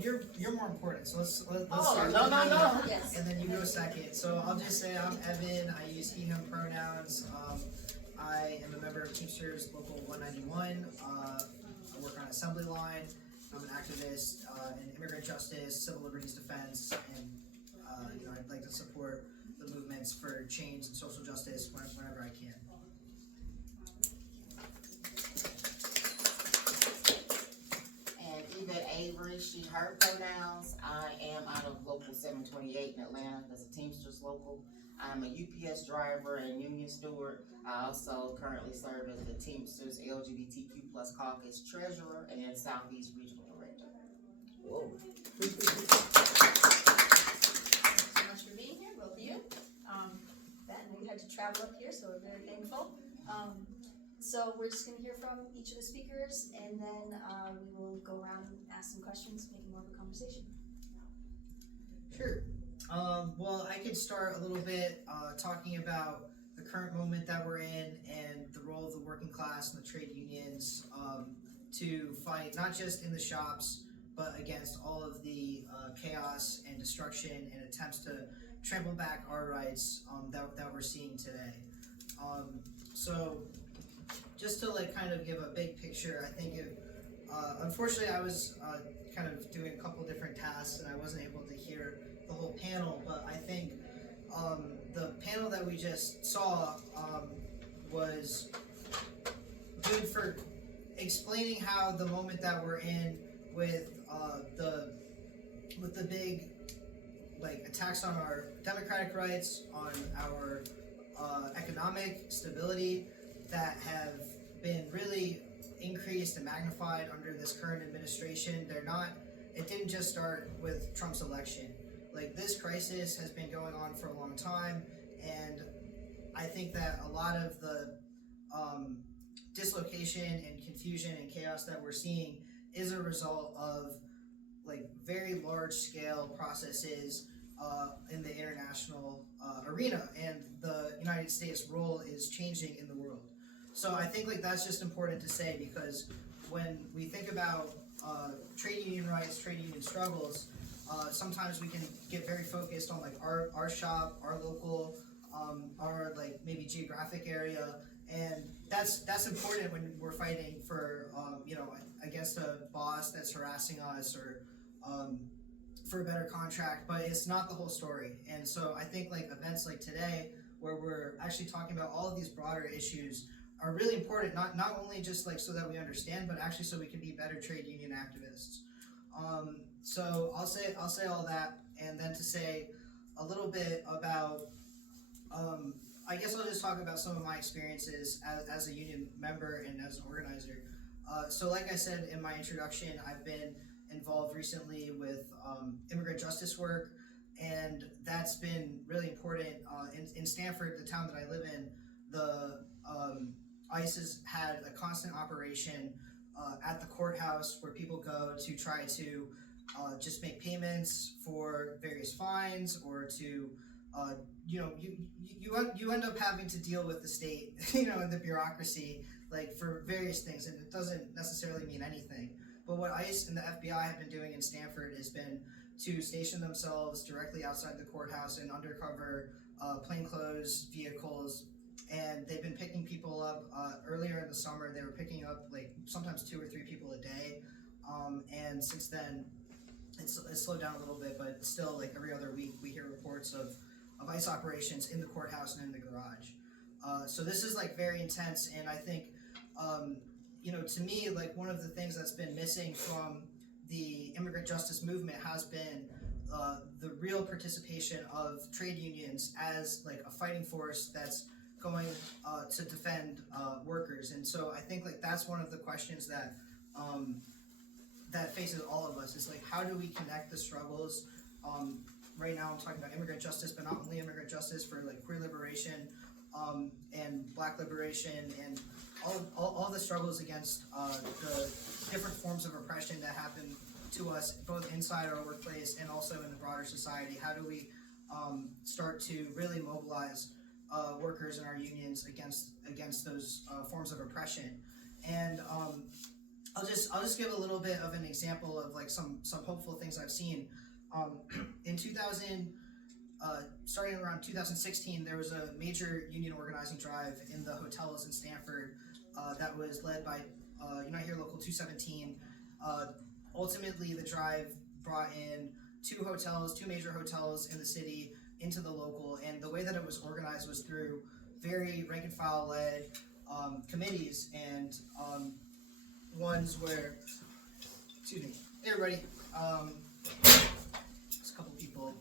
you're more important. So let's Oh, start no, with no, me, no. Yes. and then you go second. So I'll just say I'm Evan. I use he/him pronouns. I am a member of Teamsters Local 191. I work on assembly line. I'm an activist in immigrant justice, civil liberties defense, and I'd like to support the movements for change and social justice whenever I can. And Evette Avery, she, her pronouns. I am out of Local 728 in Atlanta. That's a Teamsters Local. I'm a UPS driver and union steward. I also currently serve as the Teamsters LGBTQ+ Caucus Treasurer and Southeast Regional Director. Whoa. Thank you so much for being here, both of you. That, and we had to travel up here, so we're very thankful. So we're just going to hear from each of the speakers, and then we will go around and ask some questions, make it more of a conversation. Sure. Well, I could start a little bit talking about the current moment that we're in and the role of the working class and the trade unions to fight not just in the shops, but against all of the chaos and destruction and attempts to trample back our rights that we're seeing today. So just to kind of give a big picture, I think unfortunately I was kind of doing a couple different tasks and I wasn't able to hear the whole panel, but I think the panel that we just saw was good for explaining how the moment that we're in with the big attacks on our democratic rights, on our economic stability that have been really increased and magnified under this current administration. It didn't just start with Trump's election. This crisis has been going on for a long time, and I think that a lot of the dislocation and confusion and chaos that we're seeing is a result of very large scale processes in the international arena, and the United States role is changing in the world. So I think that's just important to say, because when we think about trade union rights, trade union struggles, sometimes we can get very focused on our shop, our local, our maybe geographic area, and that's important when we're fighting for against a boss that's harassing us, or for a better contract, but it's not the whole story. And so I think events like today, where we're actually talking about all of these broader issues, are really important, not only just so that we understand, but actually so we can be better trade union activists. So I'll say all that, and then to say a little bit about I guess I'll just talk about some of my experiences as a union member and as an organizer. So like I said in my introduction, I've been involved recently with immigrant justice work, and that's been really important. In Stanford, the town that I live in, the ICE has had a constant operation at the courthouse where people go to try to just make payments for various fines, or to you end up having to deal with the state, and the bureaucracy, for various things, and it doesn't necessarily mean anything. But what ICE and the FBI have been doing in Stanford has been to station themselves directly outside the courthouse in undercover plainclothes vehicles, and they've been picking people up. Earlier in the summer, they were picking up sometimes 2 or 3 people a day, and since then it's slowed down a little bit, but still every other week we hear reports of ICE operations in the courthouse and in the garage. So this is very intense, and I think to me, one of the things that's been missing from the immigrant justice movement has been the real participation of trade unions as a fighting force that's going to defend workers. And so I think that's one of the questions that that faces all of us, is how do we connect the struggles. Right now I'm talking about immigrant justice, but not only immigrant justice, for queer liberation and black liberation, and all the struggles against the different forms of oppression that happen to us both inside our workplace and also in the broader society. How do we start to really mobilize workers and our unions against those forms of oppression? And I'll just give a little bit of an example of like some hopeful things I've seen. In 2000, starting around 2016, there was a major union organizing drive in the hotels in Stanford that was led by Unite Here Local 217. Ultimately, the drive brought in two major hotels in the city into the local, and the way that it was organized was through very rank and file led committees and ones where, excuse me, hey everybody, there's a couple people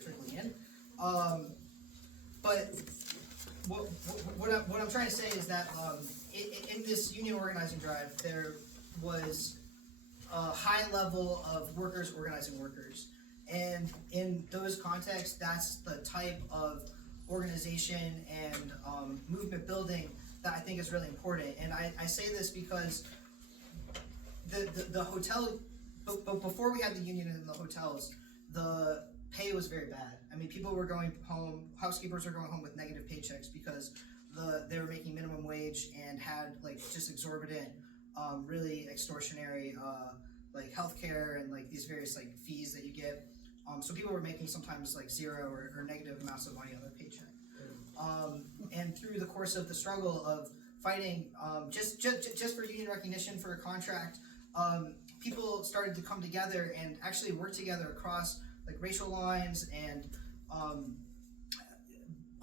trickling in, but what I'm trying to say is that in this union organizing drive, there was a high level of workers organizing workers, and in those contexts, that's the type of organization and movement building that I think is really important. And I say this because the hotel, but before we had the union in the hotels, the pay was very bad. I mean, people were going home, housekeepers were going home with negative paychecks because they were making minimum wage and had like just exorbitant, really extortionary like healthcare and like these various like fees that you get. So people were making sometimes like zero or negative amounts of money on their paycheck. And through the course of the struggle of fighting, just for union recognition for a contract, people started to come together and actually work together across like racial lines and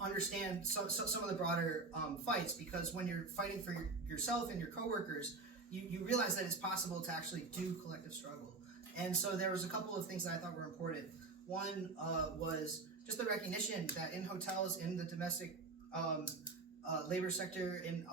understand some of the broader fights, because when you're fighting for yourself and your coworkers, you realize that it's possible to actually do collective struggle. And so there was a couple of things that I thought were important. One was just the recognition that in hotels, in the domestic labor sector, in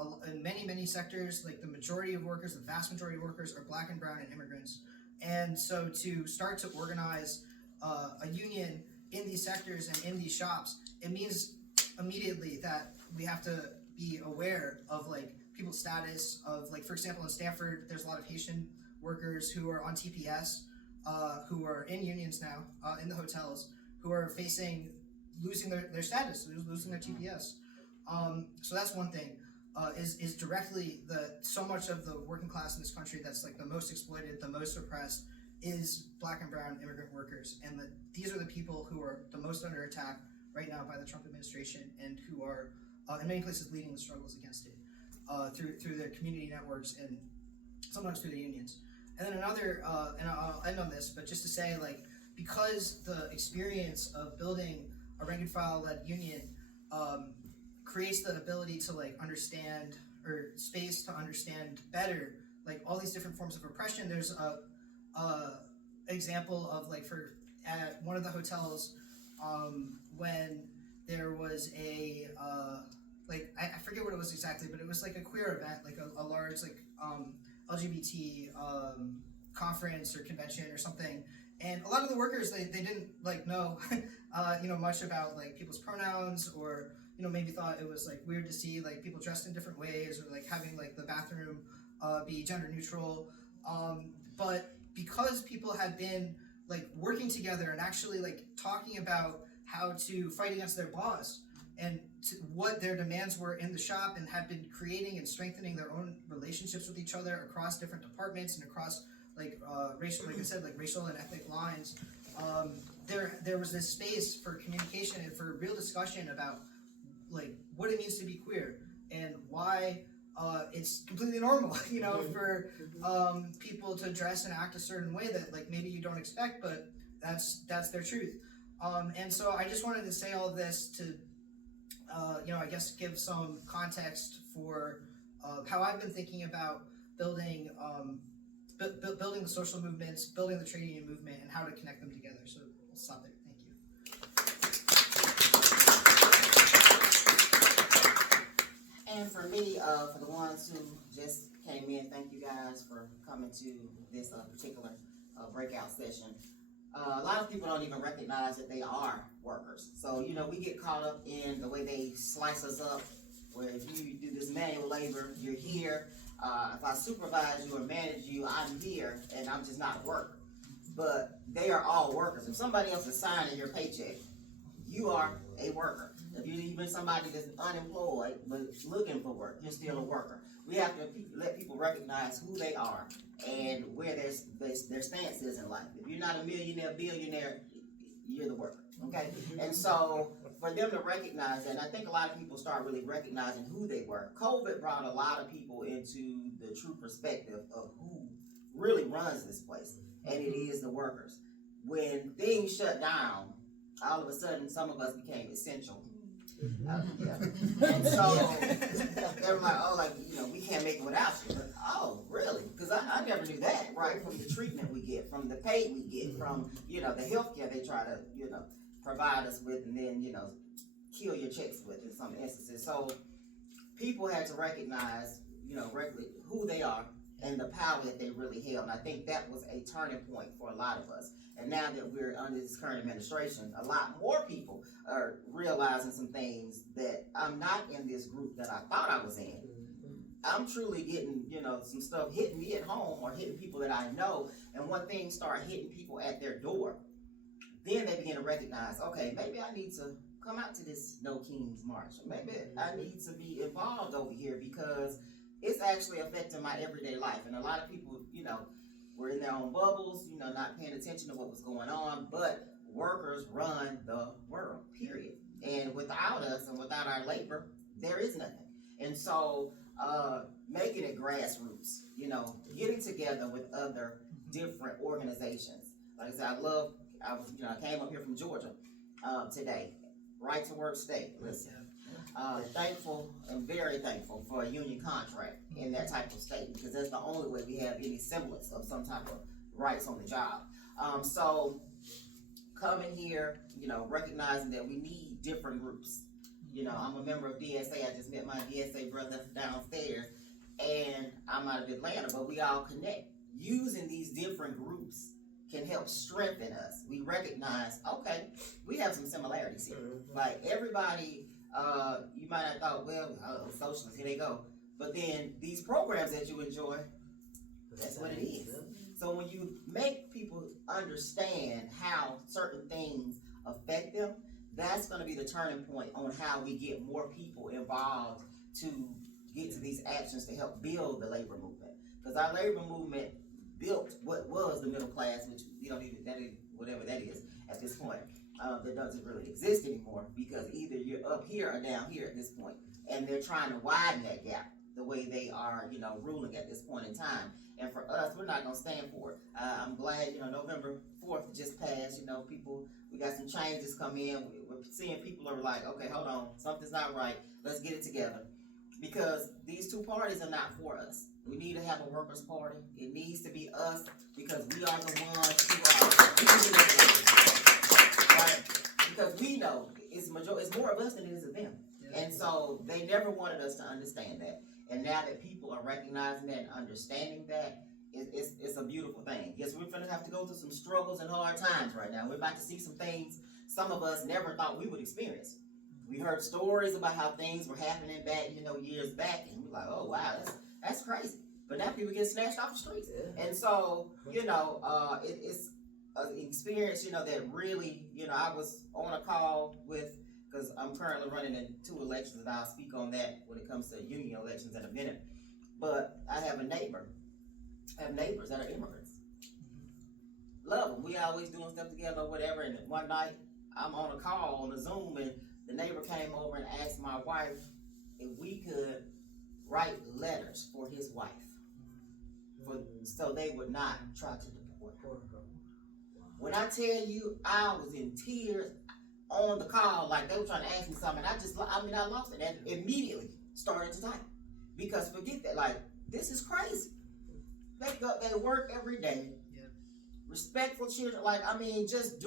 many sectors, like the majority of workers, the vast majority of workers are Black and brown and immigrants. And so to start to organize a union in these sectors and in these shops, it means immediately that we have to be aware of like people's status of, like, for example, in Stanford, there's a lot of Haitian workers who are on TPS, who are in unions now, in the hotels, who are facing losing their status, losing their TPS. So that's one thing, is directly so much of the working class in this country that's like the most exploited, the most oppressed, is Black and brown immigrant workers. And these are the people who are the most under attack right now by the Trump administration, and who are in many places leading the struggles against it through their community networks and sometimes through the unions. And then another, and I'll end on this, but just to say, like, because the experience of building a rank and file led union creates the ability to like understand, or space to understand better, like all these different forms of oppression. There's a example of like at one of the hotels, when there was a like I forget what it was exactly, but it was like a queer event, like a large like LGBT conference or convention or something, and a lot of the workers they didn't like know much about like people's pronouns, or maybe thought it was like weird to see like people dressed in different ways, or like having like the bathroom be gender neutral, but because people had been like working together and actually like talking about how to fight against their boss and what their demands were in the shop, and had been creating and strengthening their own relationships with each other across different departments and across like racial, like I said, like racial and ethnic lines, there was this space for communication and for real discussion about like what it means to be queer, and why it's completely normal, for people to dress and act a certain way that like maybe you don't expect, but that's their truth. And so I just wanted to say all this to, I guess give some context for how I've been thinking about building building the social movements, building the trade union movement, and how to connect them together. So we'll stop there. Thank you. And for me, for the ones who just came in, thank you guys for coming to this particular breakout session. A lot of people don't even recognize that they are workers. So, we get caught up in the way they slice us up, where if you do this manual labor, you're here. If I supervise you or manage you, I'm here, and I'm just not work. But they are all workers. If somebody else is signing your paycheck, you are a worker. If you're even somebody that's unemployed but looking for work, you're still a worker. we have to let people recognize who they are and where their stance is in life. If you're not a millionaire, billionaire, you're the worker, okay? And so for them to recognize that, and I think a lot of people start really recognizing who they were. COVID brought a lot of people into the true perspective of who really runs this place, and it is the workers. When things shut down, all of a sudden some of us became essential. And so they were like, oh, like, you know, we can't make it without you. But, oh, really? Because I never knew that, right? From the treatment we get, from the pay we get, from, you know, the health care they try to, you know, provide us with, and then, you know, kill your checks with in some instances. So people had to recognize, you know, regularly who they are and the power that they really held. And I think that was a turning point for a lot of us. And now that we're under this current administration, a lot more people are realizing some things, that I'm not in this group that I thought I was in. I'm truly getting, you know, some stuff hitting me at home or hitting people that I know. And when things start hitting people at their door, then they begin to recognize, okay, maybe I need to come out to this No Kings March. Or maybe I need to be involved over here because it's actually affecting my everyday life. And a lot of people, you know, were in their own bubbles, you know, not paying attention to what was going on, but workers run the world, period. And without us and without our labor, there is nothing. And so, making it grassroots, you know, getting together with other different organizations. Like I said, I came up here from Georgia, today, right to work state, listen. Thankful and very thankful for a union contract in that type of state, because that's the only way we have any semblance of some type of rights on the job. So coming here, you know, recognizing that we need different groups. You know, I'm a member of DSA. I just met my DSA brother downstairs, and I'm out of Atlanta, but we all connect. Using these different groups can help strengthen us. We recognize, okay, we have some similarities here. Like everybody, you might have thought, well, socialists, here they go. But then these programs that you enjoy, that's what it is. So when you make people understand how certain things affect them, that's going to be the turning point on how we get more people involved to get to these actions to help build the labor movement. Because our labor movement built what was the middle class, which you don't even, that is, whatever that is at this point, that doesn't really exist anymore, because either you're up here or down here at this point, and they're trying to widen that gap the way they are, you know, ruling at this point in time. And for us, we're not going to stand for it. I'm glad, you know, November 4th just passed, you know, people, we got some changes come in. We're seeing people are like, okay, hold on, something's not right. Let's get it together. Because these two parties are not for us. We need to have a workers' party. It needs to be us, because we are the ones who are leading it, right? Because we know it's more of us than it is of them. Yeah. And so they never wanted us to understand that. And now that people are recognizing that and understanding that, it's a beautiful thing. Yes, we're going to have to go through some struggles and hard times right now. We're about to see some things some of us never thought we would experience. We heard stories about how things were happening back, you know, years back, and we're like, oh, wow, that's crazy. But now people get snatched off the streets. Yeah. And so, you know, it's an experience, you know, that really, you know, I was on a call with, because I'm currently running in 2 elections, and I'll speak on that when it comes to union elections in a minute. But I have neighbors that are immigrants. Love them. We always doing stuff together or whatever, and one night I'm on a call on a Zoom, and the neighbor came over and asked my wife if we could write letters for his wife, so they would not try to deport her. When I tell you, I was in tears on the call, like they were trying to ask me something, and I lost it and immediately started to type. Because forget that, like, this is crazy. They work every day. Yep. Respectful children, just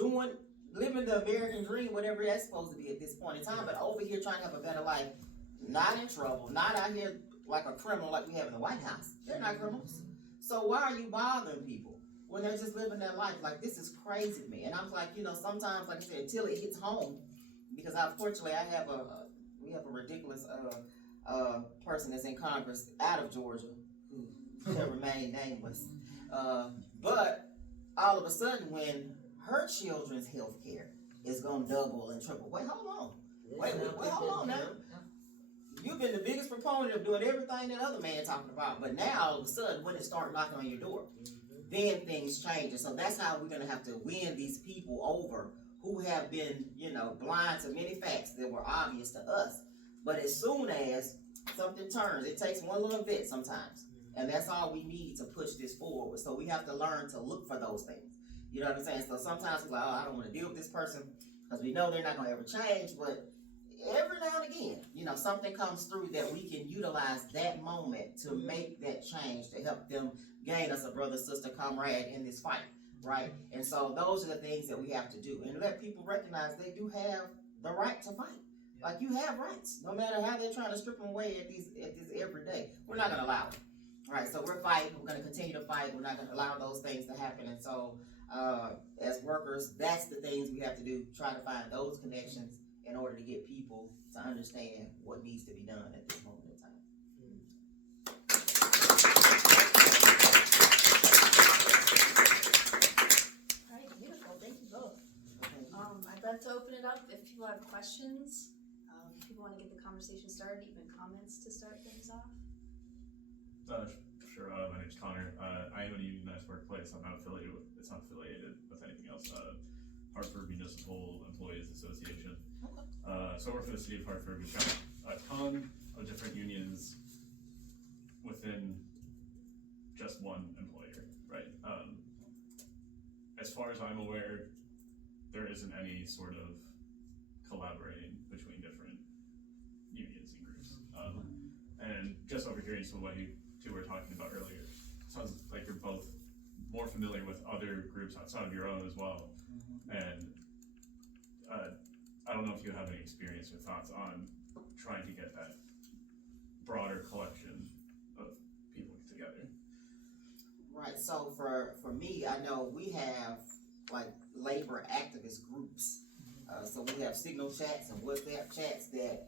living the American dream, whatever that's supposed to be at this point in time, but over here trying to have a better life, not in trouble, not out here like a criminal like we have in the White House. They're not criminals. So why are you bothering people when they're just living their life? Like, this is crazy to me. And I'm like, you know, sometimes, like I said, until it hits home, because unfortunately we have a ridiculous person that's in Congress out of Georgia who shall remain nameless. But all of a sudden, when her children's health care is going to double and triple, wait, hold on. Wait, hold on now. you've been the biggest proponent of doing everything that other man talking about, but now all of a sudden when it start knocking on your door, then things change. And so that's how we're gonna have to win these people over who have been, blind to many facts that were obvious to us. But as soon as something turns, it takes one little bit sometimes. And that's all we need to push this forward. So we have to learn to look for those things. You know what I'm saying? So sometimes we're like, oh, I don't want to deal with this person because we know they're not going to ever change. But every now and again, something comes through that we can utilize that moment to make that change to help them gain us a brother, sister, comrade in this fight, right? And so those are the things that we have to do and let people recognize they do have the right to fight. Like, you have rights, no matter how they're trying to strip them away at this every day. We're not going to allow it. All right, so we're fighting. We're going to continue to fight. We're not going to allow those things to happen. And so, as workers, that's the things we have to do. Try to find those connections in order to get people to understand what needs to be done at this moment in time. All right, beautiful. Thank you both. I'd like to open it up if people have questions. If people want to get the conversation started, even comments to start things off. Sure. My name's Connor. I am in a unionized workplace. I'm not affiliated with. It's not affiliated with anything else. Hartford Municipal Employees Association. Okay. So I work for the city of Hartford. We've got a ton of different unions within just one employer, right? As far as I'm aware, there isn't any sort of collaborating between different unions and groups. And just overhearing some of what you two were talking about earlier, sounds like you're both more familiar with other groups outside of your own as well. And I don't know if you have any experience or thoughts on trying to get that broader collection of people together. Right, so for me, I know we have like labor activist groups. So we have signal chats and WhatsApp chats that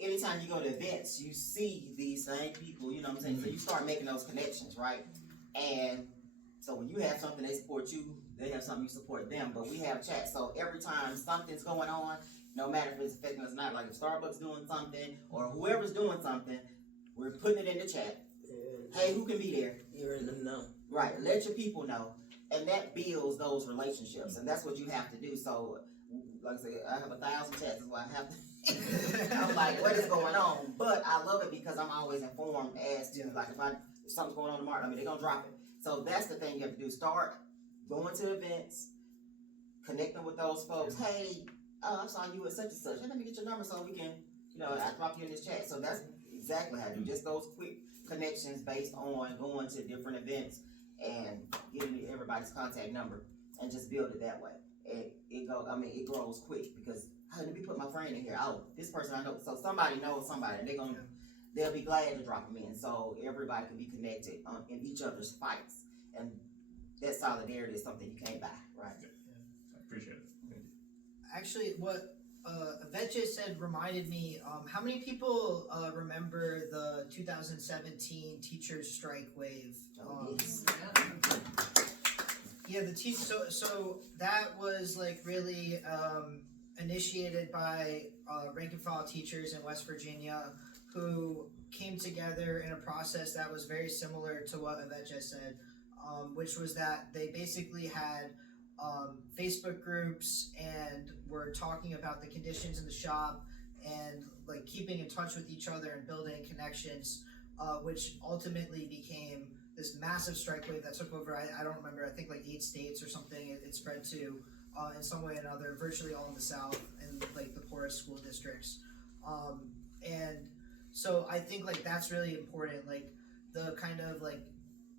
anytime you go to events, you see these same people, you know what I'm saying? So you start making those connections, right? And so when you have something, they support you, they have something, you support them, but we have chats. So every time something's going on, no matter if it's affecting us or not, like if Starbucks doing something or whoever's doing something, we're putting it in the chat. Hey, who can be there? You're in the know. Right, let your people know. And that builds those relationships, and that's what you have to do. So, like I said, I have 1,000 chats, that's why I have to. I'm like, what is going on? But I love it because I'm always informed as to, like, if something's going on tomorrow, they're gonna drop it. So that's the thing you have to do. Start going to events, connecting with those folks. Hey, I saw you at such and such. Hey, let me get your number so we can, I drop you in this chat. So that's exactly how to do. Just those quick connections based on going to different events and getting everybody's contact number and just build it that way. It grows quick because let me put my friend in here. Oh, this person I know. So somebody knows somebody, and they'll be glad to drop them in. So everybody can be connected in each other's fights, and that solidarity is something you can't buy, right? Yeah. I appreciate it. Actually, what Evette just said reminded me, how many people remember the 2017 teachers strike wave? Yeah, so that was like really initiated by rank and file teachers in West Virginia who came together in a process that was very similar to what Evette just said, which was that they basically had Facebook groups and were talking about the conditions in the shop and like keeping in touch with each other and building connections, which ultimately became this massive strike wave that took over, I don't remember, I think like 8 states or something it spread to in some way or another, virtually all in the South and like the poorest school districts. And so I think like that's really important, like the kind of like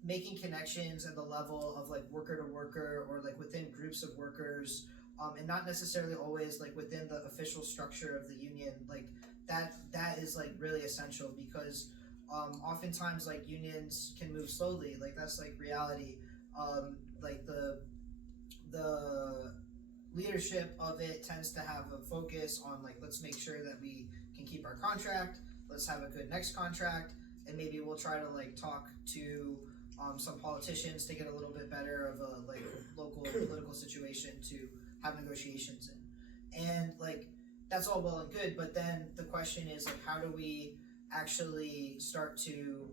making connections at the level of like worker to worker or like within groups of workers, and not necessarily always like within the official structure of the union, like that is like really essential because oftentimes like unions can move slowly, like that's like reality. Like the leadership of it tends to have a focus on like, let's make sure that we can keep our contract, let's have a good next contract, and maybe we'll try to like talk to some politicians to get a little bit better of a like local political situation to have negotiations in. And like that's all well and good, but then the question is like, how do we actually start to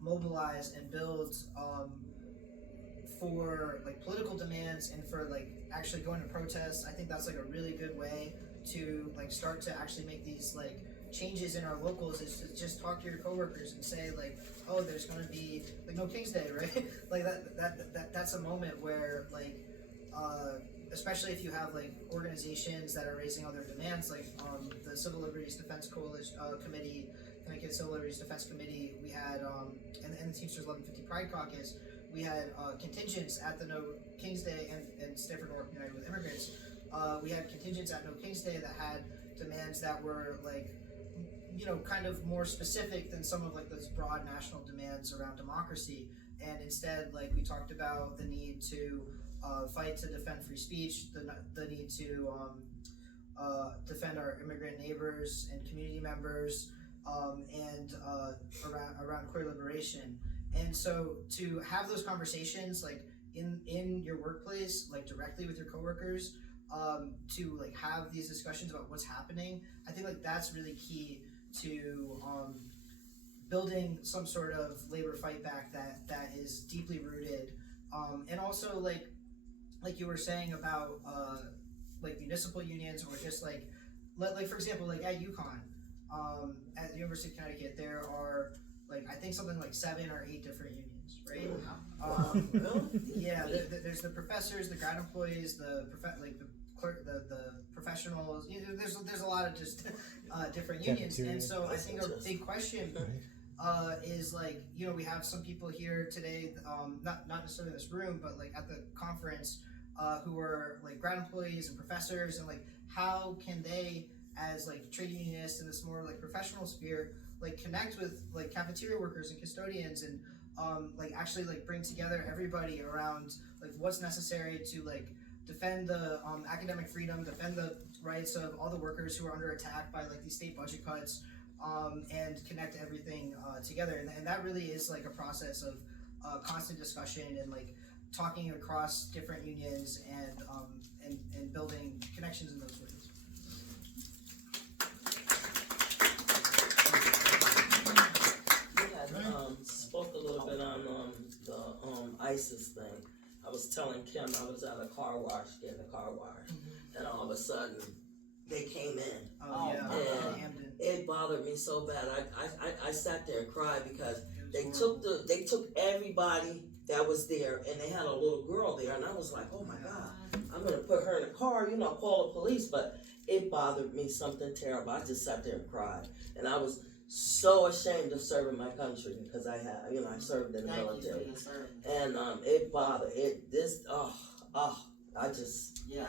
mobilize and build for like political demands and for like actually going to protests? I think that's like a really good way to like start to actually make these like changes in our locals, is to just talk to your coworkers and say like, oh, there's gonna be like No King's Day, right? Like that's a moment where like especially if you have like organizations that are raising other demands, like the Civil Liberties Defense Coalition Committee, Connecticut Civil Liberties Defense Committee, we had and the Teamsters 1150 Pride Caucus, we had contingents at the No King's Day and Stanford North United with Immigrants. We had contingents at No King's Day that had demands that were like, you know, kind of more specific than some of like those broad national demands around democracy. And instead, like we talked about the need to fight to defend free speech, the need to defend our immigrant neighbors and community members, and around queer liberation. And so to have those conversations like in your workplace, like directly with your coworkers, to like have these discussions about what's happening, I think like that's really key to building some sort of labor fight back that is deeply rooted, and also like you were saying about like municipal unions, or just like for example, like at UConn, at the University of Connecticut, there are like I think something like 7 or 8 different unions, right? Yeah, there's the professors, the grad employees, the professionals. You know, there's a lot of just different unions, and so I think a big question is like, you know, we have some people here today, not necessarily in this room, but like at the conference, who are like grad employees and professors, and like how can they, as like trade unionists in this more like professional sphere, like connect with like cafeteria workers and custodians, and like actually like bring together everybody around like what's necessary to like defend the academic freedom, defend the rights of all the workers who are under attack by like these state budget cuts, and connect everything together. And that really is like a process of constant discussion and like talking across different unions, and building connections in those ways. Spoke a little bit on the ISIS thing. I was telling Kim I was at a car wash, getting a car wash, and all of a sudden they came in. Oh yeah, and Hamden. it bothered me so bad. I sat there and cried because they took everybody that was there, and they had a little girl there, and I was like, oh my God, I'm gonna put her in a car, you know, call the police. But it bothered me something terrible. I just sat there and cried, and I was so ashamed of serving my country, because I served in the military, and it bothered I just you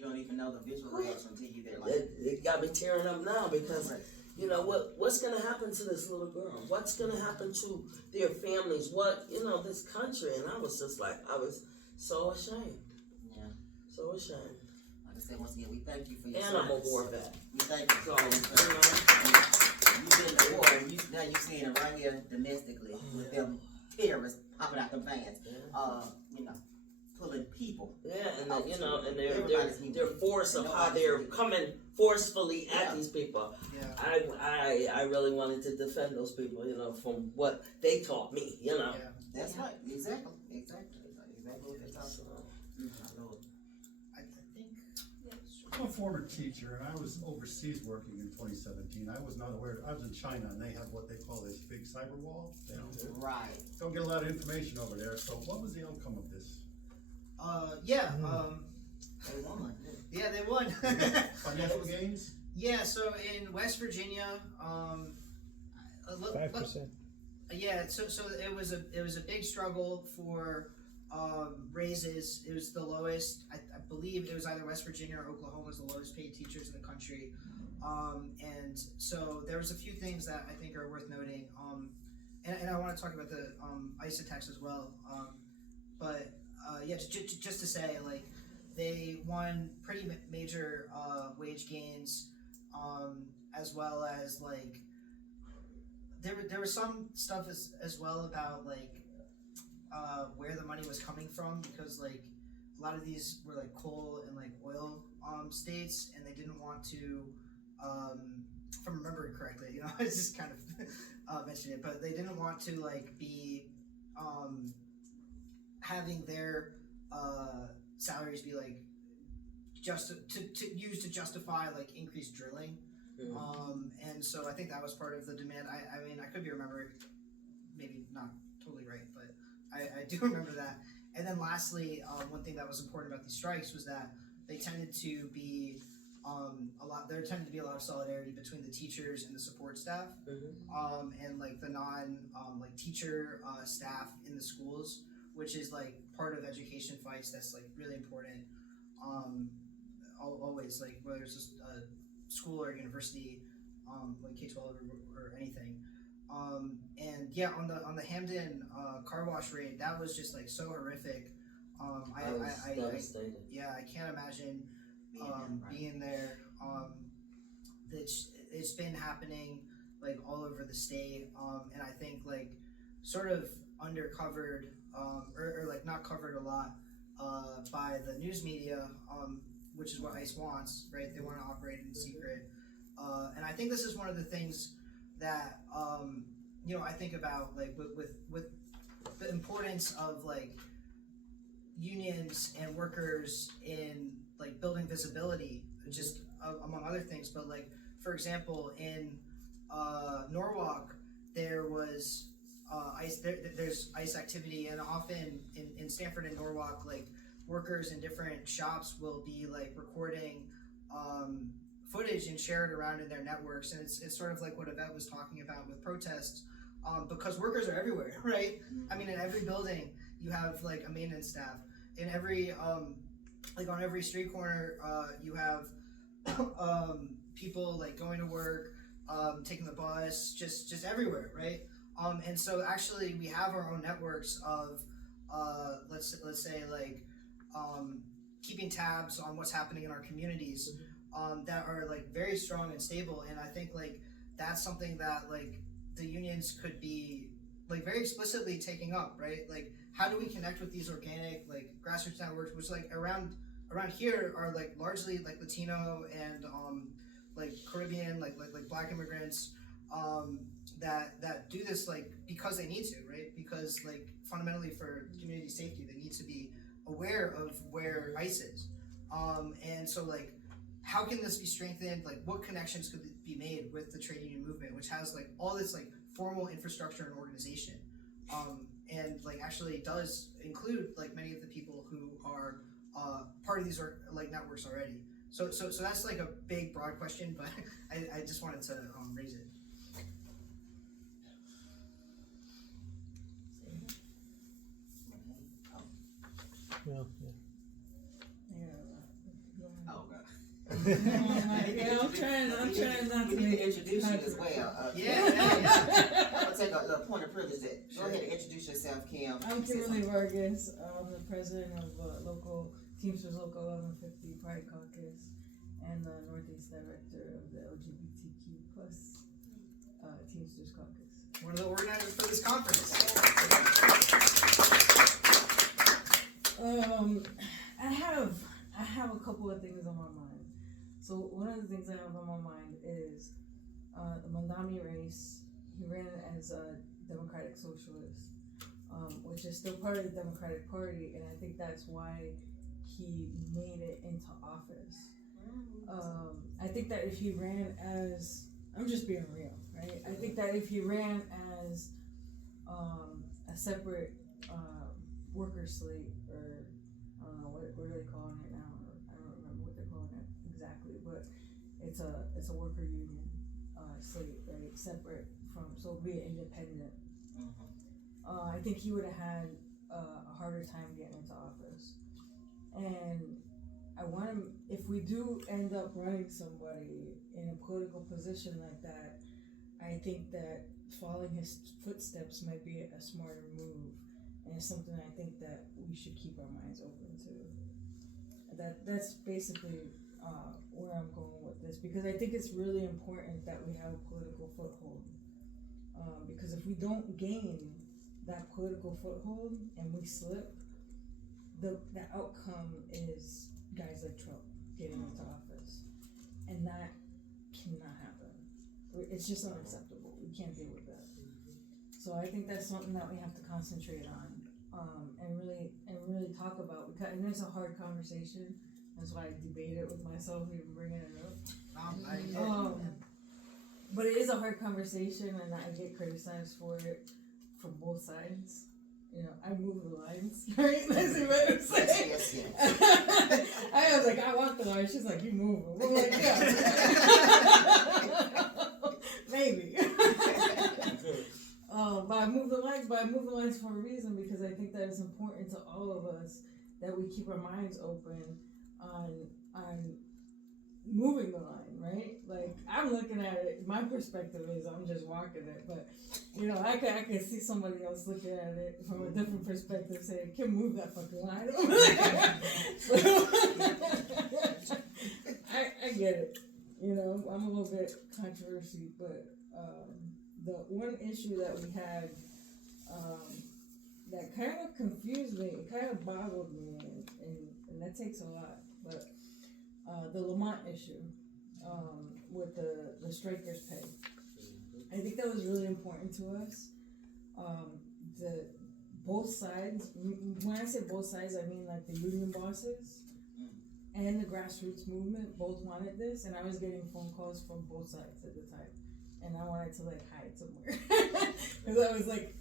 don't even know the visual reaction until you there. Like it got me tearing up now, because you know what's gonna happen to this little girl? What's gonna happen to their families? What, you know, this country? And I was just like, I was so ashamed. Yeah. So ashamed. Like I said, once again, we thank you for your And I'm a service. war vet. We thank you So, for your service. You've been in the war, and now you're seeing it right here domestically with them terrorists popping out the vans, you know, pulling people. Yeah, and then, you know, and Everybody's their force of how they're coming forcefully at these people. Yeah. I really wanted to defend those people, you know, from what they taught me, you know. Yeah. That's right. Exactly what they're talking about. My Lord. I think. I'm a former teacher, and I was overseas working in 2017. I was not aware. I was in China, and they have what they call this big cyber wall. They Right. don't get a lot of information over there. So, what was the outcome of this? They won. Yeah, they won. Financial gains? Yeah, so in West Virginia, 5%. Yeah, so it was a big struggle for raises. It was the lowest. I believe it was either West Virginia or Oklahoma was the lowest paid teachers in the country. And so there was a few things that I think are worth noting. And I want to talk about the ICE attacks as well. But yeah, just to say, like, they won pretty major wage gains, as well as like there was some stuff as well about like where the money was coming from, because like a lot of these were like coal and like oil states, and they didn't want to, if I'm remembering correctly, you know, I just kind of mentioned it, but they didn't want to like be having their salaries be like just to use to justify like increased drilling. And so I think that was part of the demand. I mean, I could be remembering, maybe not totally right, but I do remember that. And then lastly, one thing that was important about these strikes was that they tended to be there tended to be a lot of solidarity between the teachers and the support staff, and like the like teacher staff in the schools, which is like part of education fights that's like really important. Always, like whether it's just a school or university, like K-12 or anything. And yeah, on the Hamden car wash raid, that was just like so horrific. I was devastated. Yeah, I can't imagine being there. It's been happening like all over the state, and I think like sort of undercovered, or like not covered a lot by the news media, which is what ICE wants, right? They want to operate in secret, and I think this is one of the things that you know, I think about like with the importance of like unions and workers in like building visibility, just among other things. But like, for example, in Norwalk, there was there's ICE activity, and often in Stanford and Norwalk, like workers in different shops will be like recording footage and share it around in their networks, and it's sort of like what Evette was talking about with protests, because workers are everywhere, right? I mean, in every building you have like a maintenance staff. In every like on every street corner, you have people like going to work, taking the bus, just everywhere, right? And so actually we have our own networks of let's say like keeping tabs on what's happening in our communities, that are like very strong and stable. And I think like that's something that like the unions could be like very explicitly taking up, right? Like, how do we connect with these organic like grassroots networks, which like around here are like largely like Latino and like Caribbean, like Black immigrants, that do this like because they need to, right? Because like fundamentally for community safety, they need to be aware of where ICE is, and so like how can this be strengthened? Like, what connections could be made with the trade union movement, which has like all this like formal infrastructure and organization, and like actually does include like many of the people who are part of these like networks already. So that's like a big broad question, but I just wanted to raise it. Well, Oh, God. yeah, I'm trying not to We need make to introduce you as well. Yeah. I'm gonna take a little point of privilege there. Go ahead and introduce yourself, Kim. I'm Kimberly Vargas. I'm the president of local Teamsters Local 1150 Pride Caucus and the Northeast director of the LGBTQ plus Teamsters Caucus. One of the organizers for this conference. I have a couple of things on my mind. So one of the things I have on my mind is the Mandami race. He ran as a Democratic Socialist, which is still part of the Democratic Party, and I think that's why he made it into office. I think that if he ran as, I'm just being real, right? I think that if he ran as a separate worker slate, or I don't know what are they calling it now? I don't remember what they're calling it exactly, but it's a worker union slate, right? Separate from, so be it independent. I think he would have had a harder time getting into office. And I want him, if we do end up running somebody in a political position like that, I think that following his footsteps might be a smarter move, and it's something I think that we should keep our minds open to. That's basically where I'm going with this, because I think it's really important that we have a political foothold, because if we don't gain that political foothold and we slip, the outcome is guys like Trump getting into office, and that cannot happen. It's just unacceptable. We can't deal with that. So I think that's something that we have to concentrate on, and really talk about, because and it's a hard conversation. That's why I debate it with myself, even bringing it up. But it is a hard conversation, and I get criticized for it from both sides. You know, I move the lines, right? That's what I'm saying. Yes. I was like, I want the lines. She's like, you move them. I'm like, yeah. Maybe. But I move the lines. But I move the lines for a reason, because I think that it's important to all of us that we keep our minds open on moving the line, right? Like, I'm looking at it, my perspective is I'm just walking it, but you know, I can see somebody else looking at it from a different perspective, saying, Kim, move that fucking line. So, I get it. You know, I'm a little bit controversial, but the one issue that we had that kind of confused me, it kind of boggled me, and that takes a lot, but the Lamont issue with the strikers' pay. I think that was really important to us. Both sides, when I say both sides, I mean like the union bosses and the grassroots movement both wanted this, and I was getting phone calls from both sides at the time, and I wanted to like hide somewhere because I was like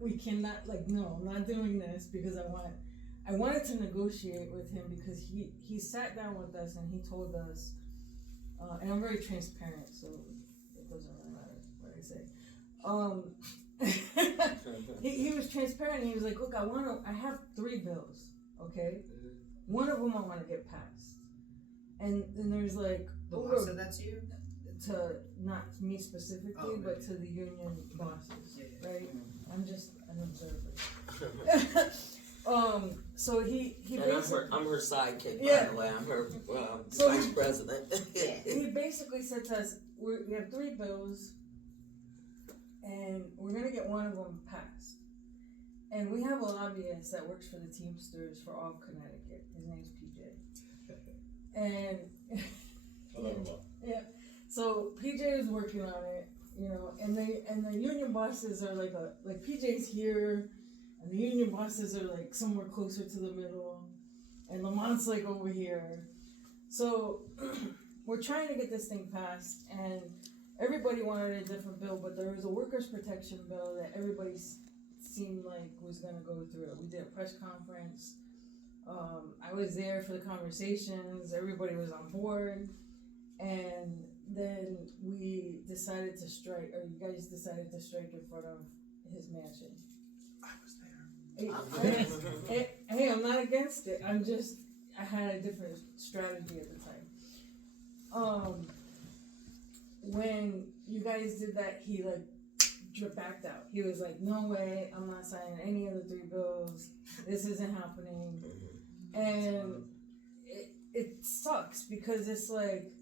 we cannot, like, no, I'm not doing this, because I wanted to negotiate with him, because he sat down with us and he told us, and I'm very transparent, so it doesn't really matter what I say. He was transparent, and he was like, look, I have 3 bills, okay? One of them I want to get passed. And then there's like, The boss said that to you? to not me specifically, but to the union bosses, Yeah. right? I'm just an observer. So he And basically, I'm her sidekick, Yeah. by the way. I'm her So vice president. he basically said to us, we have 3 bills, and we're gonna get one of them passed. And we have a lobbyist that works for the Teamsters for all of Connecticut. His name's PJ. And yeah, so PJ is working on it, you know, and the union bosses are like PJ's here, and the union bosses are like somewhere closer to the middle, and Lamont's like over here. So we're trying to get this thing passed, and everybody wanted a different bill, but there was a workers' protection bill that everybody seemed like was gonna go through. We did a press conference. I was there for the conversations. Everybody was on board, and then we decided to strike, or you guys decided to strike in front of his mansion. I was there. Hey, I'm not against it. I had a different strategy at the time. When you guys did that, he like backed out. He was like, no way, I'm not signing any of the 3 bills. This isn't happening. And it sucks, because it's like,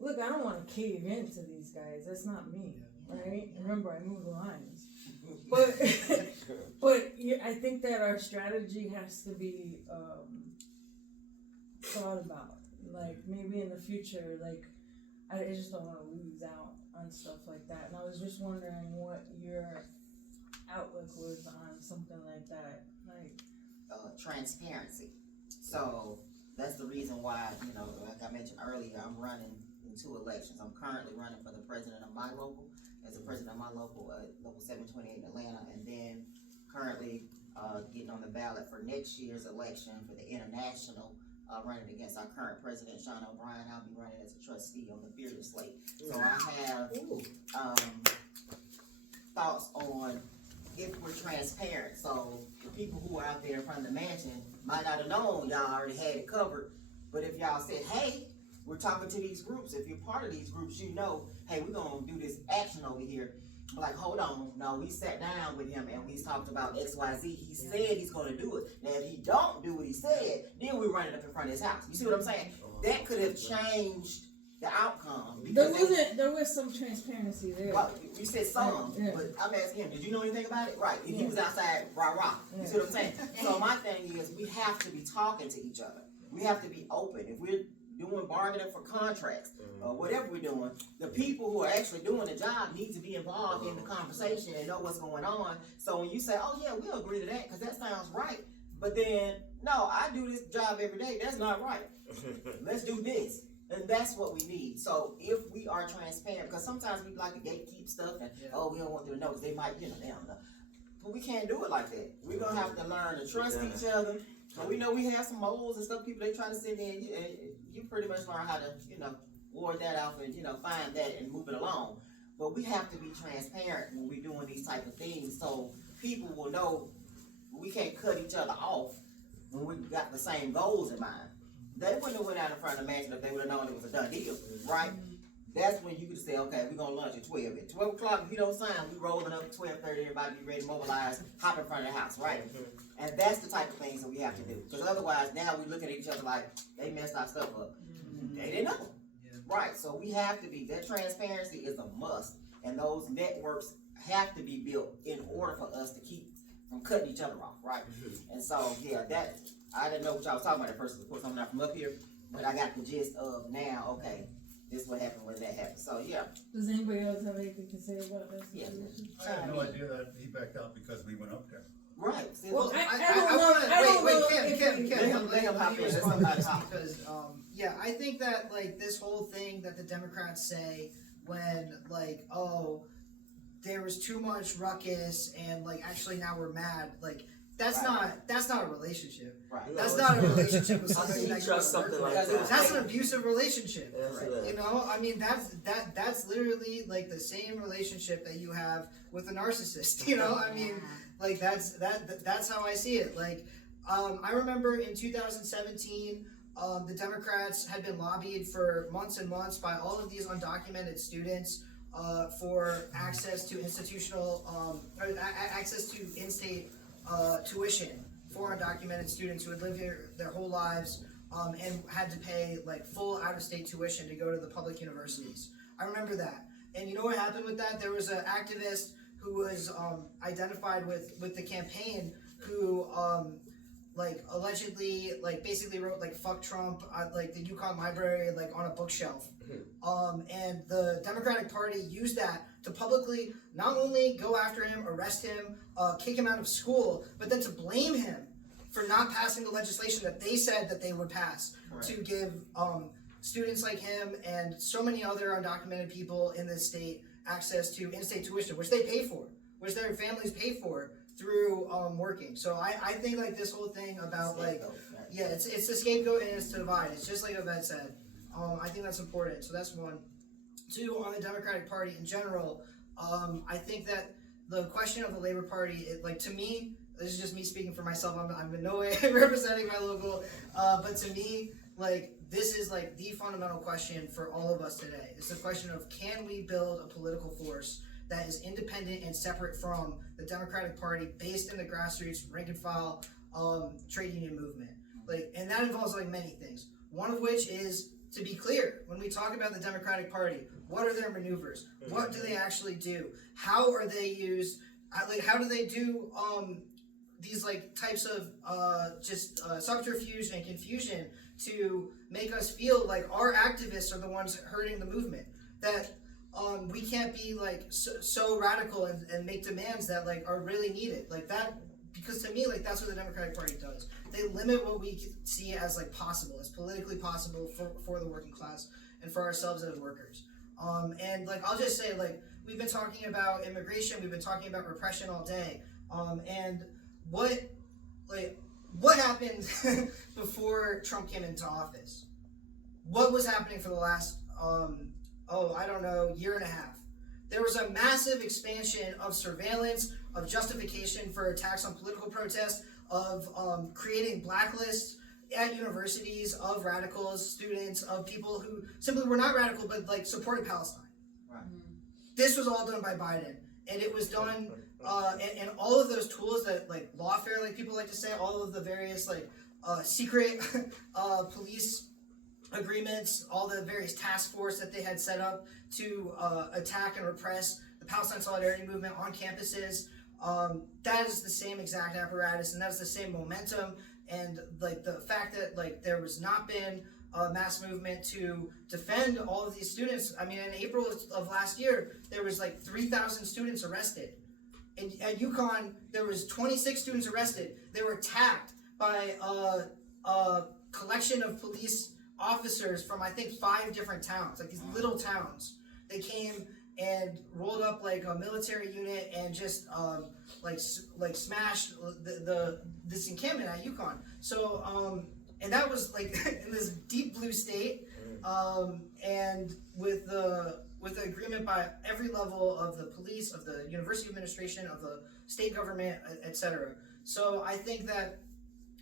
look, I don't want to cave into these guys. That's not me, right? Remember, I move the lines. But I think that our strategy has to be thought about. Like, maybe in the future, like, I just don't want to lose out on stuff like that. And I was just wondering what your outlook was on something like that. Like, Transparency. So that's the reason why, you know, like I mentioned earlier, I'm running in 2 elections. I'm currently running for the president of my local, as the president of my local, local 728 in Atlanta, and then currently getting on the ballot for next year's election for the international, running against our current president, Sean O'Brien. I'll be running as a trustee on the fearless slate. So I have thoughts on if we're transparent. So the people who are out there in front of the mansion might not have known y'all already had it covered. But if y'all said, hey, we're talking to these groups, if you're part of these groups, you know, hey, we're gonna do this action over here. Like, hold on, no, we sat down with him and we talked about XYZ. He said he's gonna do it. Now, if he don't do what he said, then we run it up in front of his house. You see what I'm saying? That could have changed the outcome. There Because there was some transparency there. well, you said some, Yeah. but I'm asking him, did you know anything about it? Right, and he Yeah. was outside rah-rah. You Yeah. see what I'm saying? So my thing is, we have to be talking to each other. We have to be open. If we're doing bargaining for contracts, or whatever we're doing, the people who are actually doing the job need to be involved in the conversation and know what's going on. So when you say, oh yeah, we'll agree to that, because that sounds right, but then, no, I do this job every day, that's not right. Let's do this. And that's what we need. So if we are transparent, because sometimes we like to gatekeep stuff and, oh, we don't want them to know, because they might, they don't know. But we can't do it like that. We're going to have to learn to trust each other. And we know we have some moles and stuff, people they try to send in, you pretty much learn how to, ward that out and, find that and move it along. But we have to be transparent when we're doing these type of things so people will know we can't cut each other off when we got the same goals in mind. They wouldn't have went out in front of the mansion if they would have known it was a done deal, right? That's when you could say, okay, we're gonna lunch at 12. At 12 o'clock, if you don't sign, we rolling up at 12:30, everybody be ready to mobilize, hop in front of the house, right? And that's the type of things that we have to do. Because otherwise, now we looking at each other like, they messed our stuff up. They didn't know. Right, so we have to be, that transparency is a must. And those networks have to be built in order for us to keep from cutting each other off, right? And so, yeah, that, I didn't know what y'all was talking about at first, of course, I'm not from up here, but I got the gist of now, okay, this is what happened when that happened. So, yeah. Does anybody else have anything to say about that Yeah. situation? I had no idea that he backed out because we went up there. Right. See, Well, I I don't know- wanna, I don't wait, know Kim, if Kim, we- Kim, Let him hop let me in. Let respond to somebody this hop. because, yeah, I think that, like, this whole thing that the Democrats say when, like, oh, there was too much ruckus and, like, actually now we're mad, like, that's Right. not a relationship. Right. That's No, not a it's- relationship with How somebody can you that you trust wanna work something with. like that? That's an abusive relationship. Yes, it is. You know, I mean, that's literally like the same relationship that you have with a narcissist. You know, I mean, like that's how I see it. Like, I remember in 2017, the Democrats had been lobbied for months and months by all of these undocumented students for access to institutional, access to in-state tuition for undocumented students who had lived here their whole lives and had to pay like full out-of-state tuition to go to the public universities. I remember that. And you know what happened with that? There was an activist who was identified with the campaign who like allegedly like basically wrote like fuck Trump like the Yukon Library like on a bookshelf. And the Democratic Party used that to publicly not only go after him, arrest him, kick him out of school, but then to blame him for not passing the legislation that they said that they would pass to give students like him and so many other undocumented people in this state access to in-state tuition, which they pay for, which their families pay for through working. So I think like this whole thing about like, yeah, it's a scapegoat and it's to divide. It's just like Evette said. I think that's important. So that's one. Two, on the Democratic Party in general, I think that the question of the Labor Party, like to me, this is just me speaking for myself. I'm in no way representing my local, but to me, like this is like the fundamental question for all of us today. It's the question of can we build a political force that is independent and separate from the Democratic Party, based in the grassroots, rank and file trade union movement. Like, and that involves like many things. One of which is to be clear, when we talk about the Democratic Party, what are their maneuvers? What do they actually do? How are they used? Like, how do they do these like types of subterfuge and confusion to make us feel like our activists are the ones hurting the movement? That we can't be like so radical and make demands that like are really needed like that, because to me like that's what the Democratic Party does. They limit what we see as like possible, as politically possible for the working class and for ourselves as workers. And like I'll just say like we've been talking about immigration, we've been talking about repression all day, and what happened before Trump came into office? What was happening for the last year and a half? There was a massive expansion of surveillance, of justification for attacks on political protest, of creating blacklists at universities of radicals, students, of people who simply were not radical but like supported Palestine. Right. This was all done by Biden, and it was done, and all of those tools that like lawfare, like people like to say, all of the various like secret police agreements, all the various task force that they had set up to attack and repress the Palestine Solidarity Movement on campuses. That is the same exact apparatus, and that's the same momentum. And like the fact that like there was not been a mass movement to defend all of these students. I mean, in April of last year, there was like 3,000 students arrested. At UConn, there was 26 students arrested. They were attacked by a collection of police officers from I think 5 different towns, like these little towns. They came and rolled up like a military unit and just like smashed this encampment at UConn. So and that was like in this deep blue state, and with the agreement by every level of the police, of the university administration, of the state government, etc. So I think that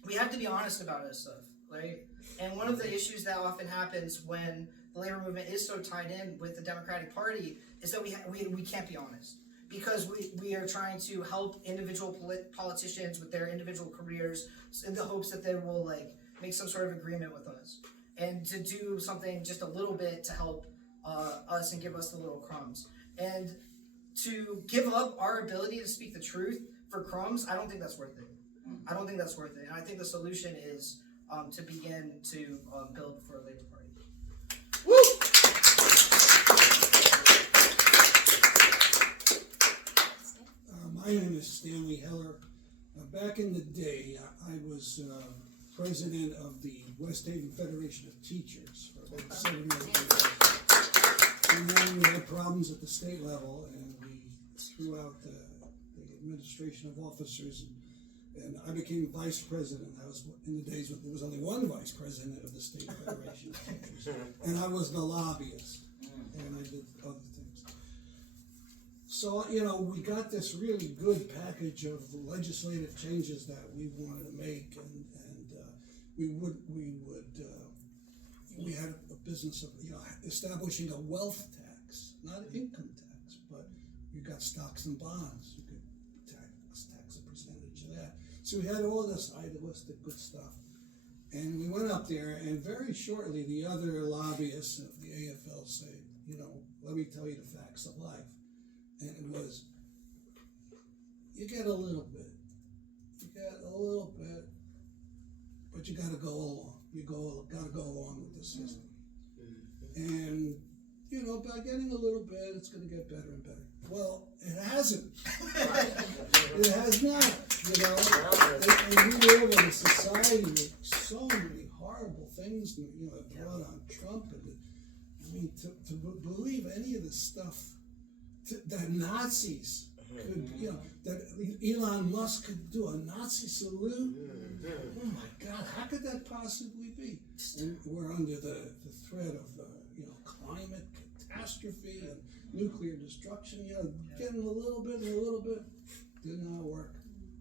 we have to be honest about this stuff, right? And one of the issues that often happens when the labor movement is so tied in with the Democratic Party is that we can't be honest, because we are trying to help individual politicians with their individual careers in the hopes that they will like make some sort of agreement with us and to do something just a little bit to help us and give us the little crumbs. And to give up our ability to speak the truth for crumbs, I don't think that's worth it. I don't think that's worth it. And I think the solution is to begin to build for a labor party. Woo! My name is Stanley Heller. Back in the day, I was president of the West Haven Federation of Teachers for about 7 or 8 years. And then we had problems at the state level, and we threw out the administration of officers, and I became vice president. I was in the days when there was only one vice president of the State Federation of Teachers, and I was the lobbyist, and I did other things. So, you know, we got this really good package of legislative changes that we wanted to make, and we had a business of, you know, establishing a wealth tax, not an income tax, but you got stocks and bonds, you could tax a percentage of that. So we had all this idealistic good stuff, and we went up there, and very shortly the other lobbyists of the AFL said, you know, let me tell you the facts of life. And it was, you get a little bit, but you gotta go along. Gotta go along with the system. And, you know, by getting a little bit, it's gonna get better and better. Well, it hasn't. It has not, you know. And we live in a society with so many horrible things, you know, brought on Trump. And I mean, to believe any of this stuff, that Nazis could, you know, that Elon Musk could do a Nazi salute. Oh my God, how could that possibly be? And we're under the threat of, you know, climate catastrophe and nuclear destruction. You know, getting a little bit, did not work.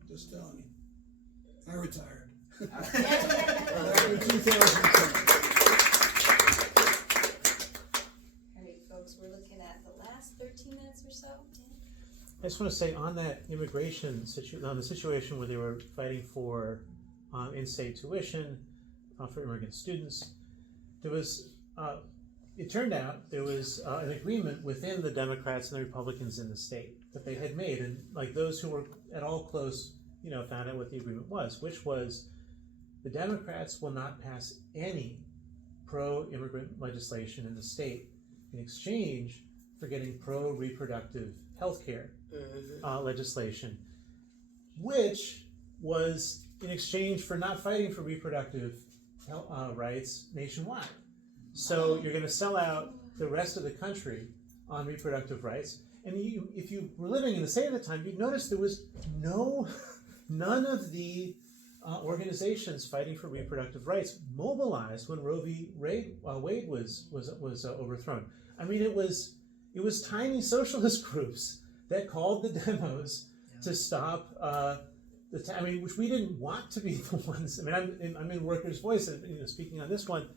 Just telling you. I retired. Back in 2010. We're looking at the last 13 minutes or so. I just want to say on that immigration on the situation where they were fighting for in-state tuition for immigrant students, there was, it turned out there was an agreement within the Democrats and the Republicans in the state that they had made, and like those who were at all close, you know, found out what the agreement was, which was the Democrats will not pass any pro-immigrant legislation in the state in exchange for getting pro-reproductive health care legislation, which was in exchange for not fighting for reproductive rights nationwide. So you're going to sell out the rest of the country on reproductive rights. And if you were living in the state at the time, you'd notice there was none of the organizations fighting for reproductive rights mobilized when Roe v. Wade was overthrown. I mean, it was tiny socialist groups that called the demos to stop which we didn't want to be the ones. I mean, I'm in Workers' Voice, you know, speaking on this one,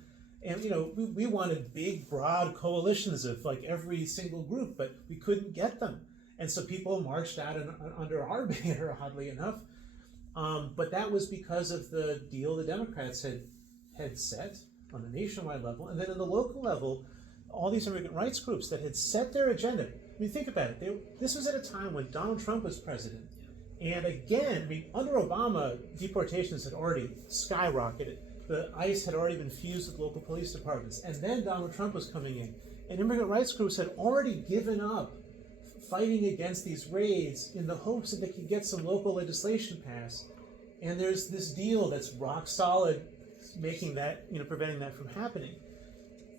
and you know, we wanted big, broad coalitions of like every single group, but we couldn't get them, and so people marched out under our banner, oddly enough. But that was because of the deal the Democrats had set on the nationwide level, and then on the local level, all these immigrant rights groups that had set their agenda. I mean, think about it. This was at a time when Donald Trump was president. And again, I mean, under Obama, deportations had already skyrocketed. The ICE had already been fused with local police departments. And then Donald Trump was coming in. And immigrant rights groups had already given up fighting against these raids in the hopes that they could get some local legislation passed. And there's this deal that's rock solid, making that, preventing that from happening.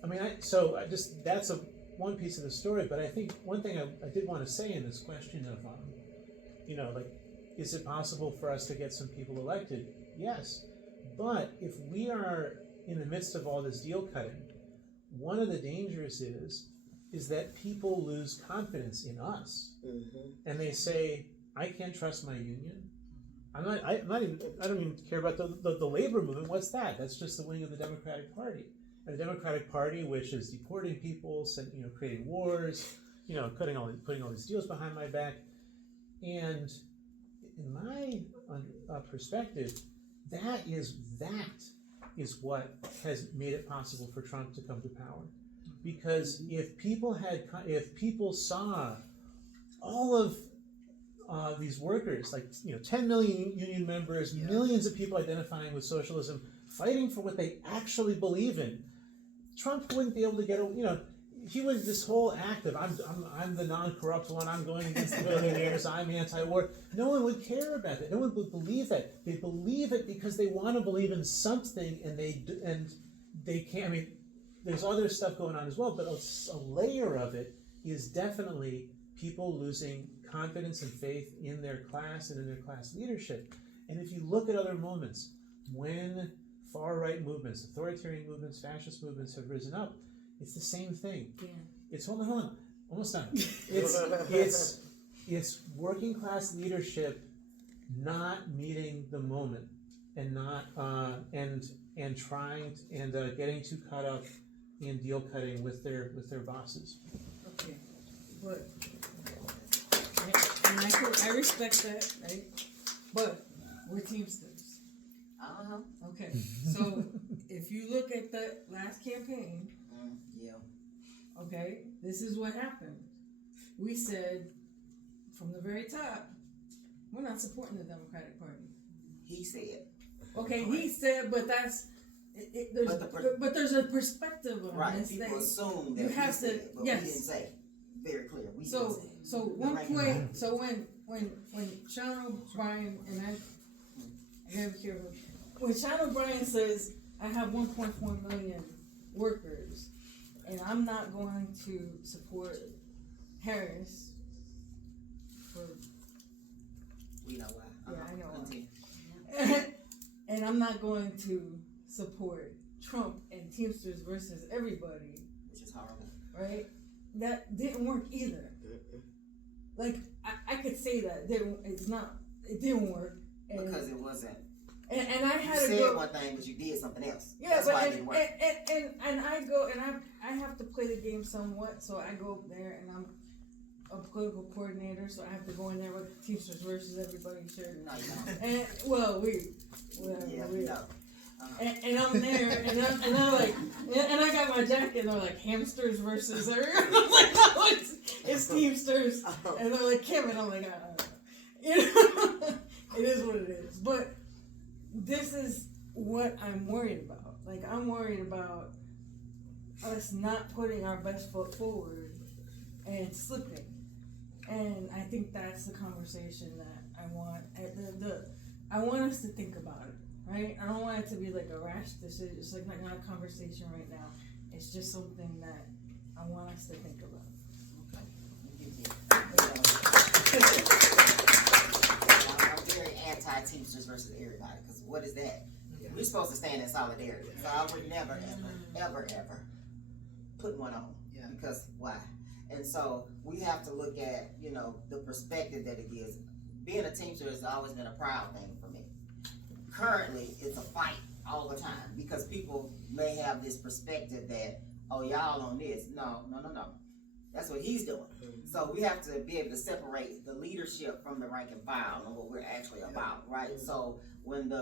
I mean, that's one piece of the story, but I think one thing I did want to say in this question of, is it possible for us to get some people elected? Yes. But if we are in the midst of all this deal cutting, one of the dangers is that people lose confidence in us. Mm-hmm. And they say, I can't trust my union. I don't even care about the labor movement. What's that? That's just the wing of the Democratic Party. And the Democratic Party, which is deporting people, creating wars, putting all these deals behind my back. And in my perspective, that is what has made it possible for Trump to come to power. Because if people saw all of these workers, 10 million union members, millions of people identifying with socialism, fighting for what they actually believe in, Trump wouldn't be able to get he was this whole act of I'm the non-corrupt one, I'm going against the billionaires, I'm anti-war. No one would care about that. No one would believe that. They believe it because they want to believe in something, and they can't. I mean, there's other stuff going on as well, but a layer of it is definitely people losing confidence and faith in their class and in their class leadership. And if you look at other moments when far-right movements, authoritarian movements, fascist movements have risen up, it's the same thing. Yeah. It's hold on, almost done. It's working class leadership not meeting the moment and not and trying and getting too caught up in deal cutting with their bosses. Okay, but and I respect that, right? But we're Teamsters. Okay, so if you look at the last campaign. Okay, this is what happened. We said from the very top, we're not supporting the Democratic Party. He said. Okay, he said, but that's but there's a perspective on right. this. People assume that you have to. But yes. We didn't say very clear. We so didn't say. So one point. So when Sean O'Brien and I gotta be careful. When Sean O'Brien says I have 1.4 million workers, and I'm not going to support Harris for. We know why. Yeah, I know why. And I'm not going to support Trump and Teamsters versus everybody. Which is horrible. Right? That didn't work either. Like, I could say that. It didn't work. And, because it wasn't. And I had to you go. said one thing, but you did something else. Yeah, that's why it didn't work. And I go, and I have to play the game somewhat, so I go up there, and I'm a political coordinator, so I have to go in there with Teamsters versus everybody shirt. No, you don't. And, well, whatever. Yeah, no. And I'm there, and I'm like, and I got my jacket, and they're like, hamsters versus everyone. I'm like, no, it's Teamsters. And they're like, Kim, and I'm like, it is what it is. But this is what I'm worried about. Like, I'm worried about us not putting our best foot forward and slipping. And I think that's the conversation that I want. I want us to think about it. Right? I don't want it to be like a rash decision. It's like not a conversation right now. It's just something that I want us to think about. I'm very anti-Teamsters versus everybody, because what is that? We're supposed to stand in solidarity. So I would never, ever put one on. Yeah. Because why? And so we have to look at, the perspective that it gives. Being a Teamster has always been a proud thing for me. Currently, it's a fight all the time because people may have this perspective that, oh, y'all on this. No. That's what he's doing. So we have to be able to separate the leadership from the rank and file and what we're actually about, right? So when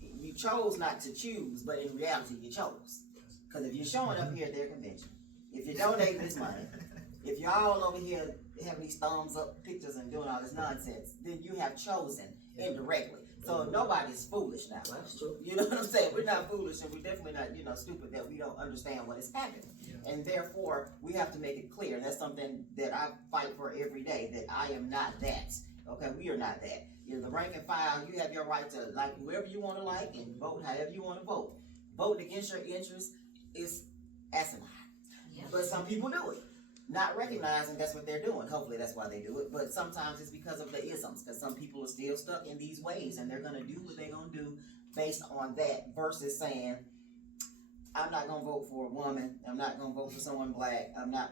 you chose not to choose, but in reality you chose. Because if you're showing up here at their convention, if you're donating this money, if you're all over here having these thumbs up pictures and doing all this nonsense, then you have chosen indirectly. So nobody's foolish now. That's true. You know what I'm saying? We're not foolish, and we're definitely not, stupid that we don't understand what is happening. Yeah. And therefore, we have to make it clear. And that's something that I fight for every day, that I am not that. Okay, we are not that. You're the rank and file. You have your right to like whoever you want to like and vote however you want to vote. Voting against your interests is asinine. Yeah. But some people do it, not recognizing that's what they're doing. Hopefully that's why they do it. But sometimes it's because of the isms, because some people are still stuck in these ways, and they're going to do what they're going to do based on that versus saying, I'm not going to vote for a woman. I'm not going to vote for someone black. I'm not.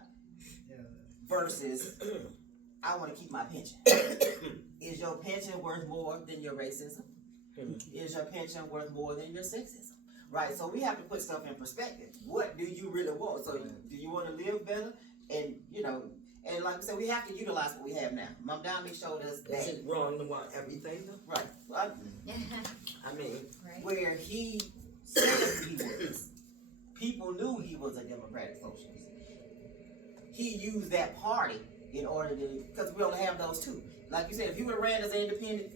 Yeah. Versus, I want to keep my pension. Is your pension worth more than your racism? Is your pension worth more than your sexism? Right, so we have to put stuff in perspective. What do you really want? So do you want to live better? And, and like I said, we have to utilize what we have now. Mom Downey showed us Is that. it wrong to want everything though? Right. Well, I mean, Right. where he said he was, people knew he was a Democratic Socialist. He used that party in order to, because we only have those two. Like you said, if he would have ran as an independent,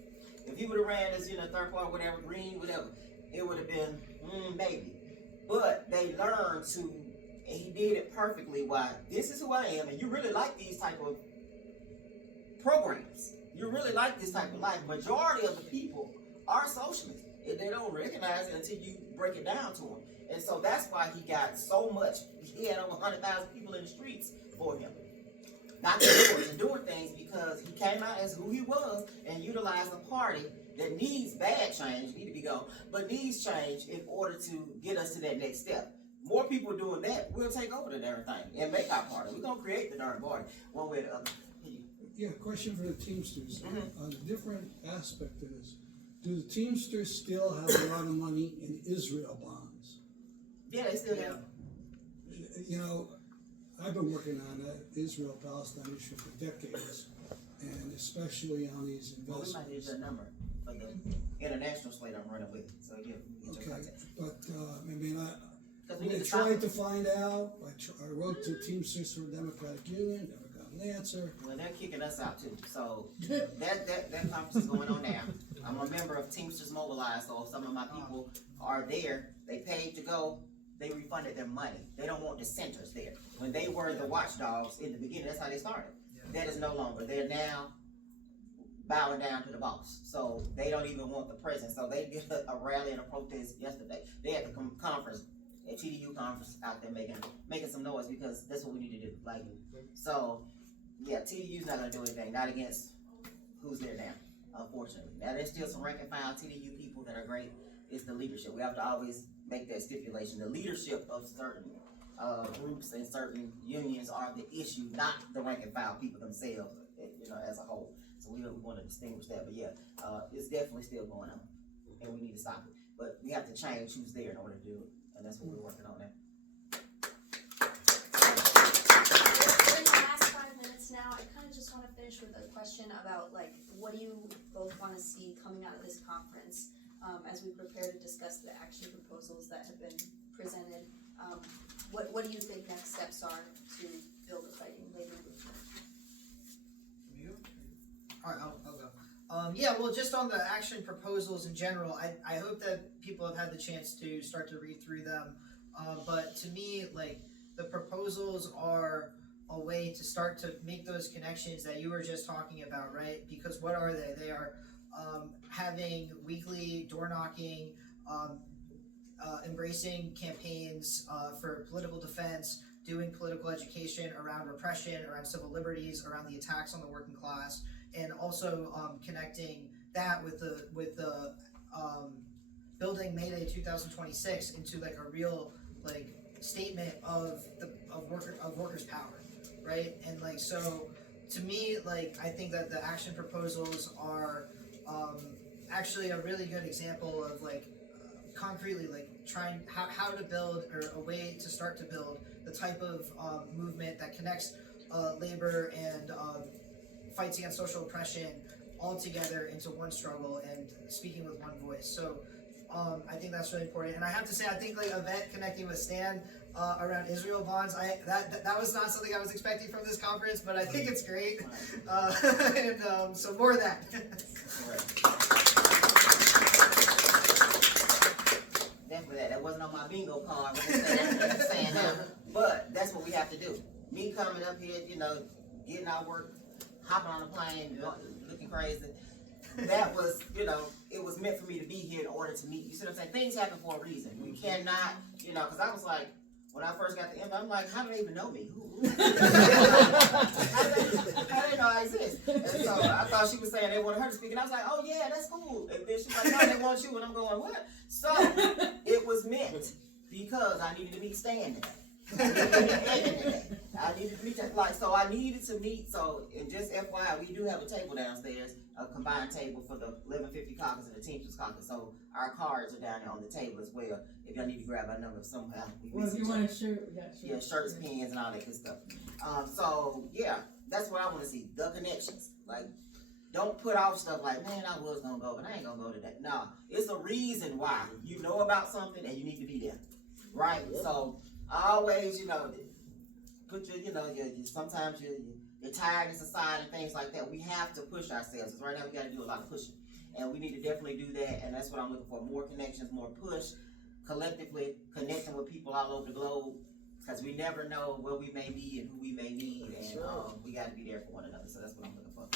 if he would have ran as, third party, whatever, green, whatever, it would have been, maybe. But they learned to, and he did it perfectly, why this is who I am, and you really like these type of programs. You really like this type of life. Majority of the people are socialists, and they don't recognize it until you break it down to them. And so that's why he got so much. He had over 100,000 people in the streets for him. Not doing things because he came out as who he was and utilized a party that needs bad change, need to be gone, but needs change in order to get us to that next step. More people doing that, we'll take over the darn thing and make our party. We're going to create the darn party one way or the other. Yeah, question for the Teamsters. On a different aspect of this, do the Teamsters still have a lot of money in Israel bonds? Yeah, they still have. I've been working on that Israel-Palestine issue for decades, and especially on these Well, we investments. might use that number for the international slate I'm running with. So, yeah, we get your Okay, contact. but Because we I need to stop tried it. to find out. I wrote to Teamsters for Democratic Union, never got an answer. Well, they're kicking us out too. So that conference is going on now. I'm a member of Teamsters Mobilized, so if some of my people are there, they paid to go, they refunded their money. They don't want dissenters there. When they were the watchdogs in the beginning, that's how they started. That is no longer. They're now bowing down to the boss. So they don't even want the president. So they did a rally and a protest yesterday. They had the conference, a TDU conference out there making some noise because that's what we need to do. So yeah, TDU's not gonna do anything, not against who's there now, unfortunately. Now there's still some rank and file TDU people that are great. It's the leadership. We have to always make that stipulation. The leadership of certain groups and certain unions are the issue, not the rank and file people themselves, as a whole. So we want to distinguish that. But yeah, it's definitely still going on, and we need to stop it. But we have to change who's there in order to do it, and that's what we're working on now. We're in the last 5 minutes now. I kind of just want to finish with a question about what do you both want to see coming out of this conference as we prepare to discuss the action proposals that have been presented. What do you think next steps are to build a fighting labor movement? Alright, I'll go. Well, just on the action proposals in general, I hope that people have had the chance to start to read through them. But to me, the proposals are a way to start to make those connections that you were just talking about, right? Because what are they? They are having weekly door knocking, embracing campaigns for political defense, doing political education around repression, around civil liberties, around the attacks on the working class, and also connecting that with the building Mayday 2026 into a real statement of workers' power, right? And so to me, I think that the action proposals are actually a really good example of concretely trying how to build, or a way to start to build the type of movement that connects labor and fights against social oppression all together into one struggle and speaking with one voice. So I think that's really important. And I have to say, I think like Evette connecting with Stan around Israel bonds, that was not something I was expecting from this conference, but I think it's great. And so more of that. Definitely that wasn't on my bingo card, saying that. But that's what we have to do. Me coming up here, you know, getting our work, hopping on a plane, looking crazy. That was, you know, it was meant for me to be here in order to meet. You see what I'm saying? Things happen for a reason. We cannot, you know, because I was like, when I first got the invite, I'm like, how do they even know me? How do they know I exist? And so I thought she was saying they wanted her to speak, and I was like, oh yeah, that's cool. And then she's like, no, they want you, and I'm going, what? So it was meant because I needed to meet Stan today. I needed to meet that, like, so I needed to meet, so, and just FYI, we do have a table downstairs, a combined table for the 1150 caucus and the Teamsters caucus, so our cards are down there on the table as well, if y'all need to grab our number somehow. Well, if you want a shirt, we got shirts. Yeah, shirts, pens, and all that good stuff. So, yeah, that's what I want to see, the connections. Like, don't put off stuff like, man, I was gonna go, but I ain't gonna go today. No, it's a reason why. You know about something and you need to be there, right? So, always, you know, put your, you know, sometimes your tiredness aside and things like that. We have to push ourselves, because right now we got to do a lot of pushing, and we need to definitely do that. And that's what I'm looking for: more connections, more push, collectively connecting with people all over the globe, because we never know where we may be and who we may need, and we got to be there for one another. So that's what I'm looking for.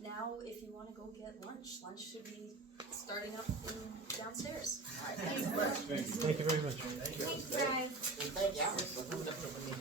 Now, if you want to go get lunch should be starting up downstairs. All right, thanks so much. Thank you very much. Thank you. And thank y'all for coming up with me.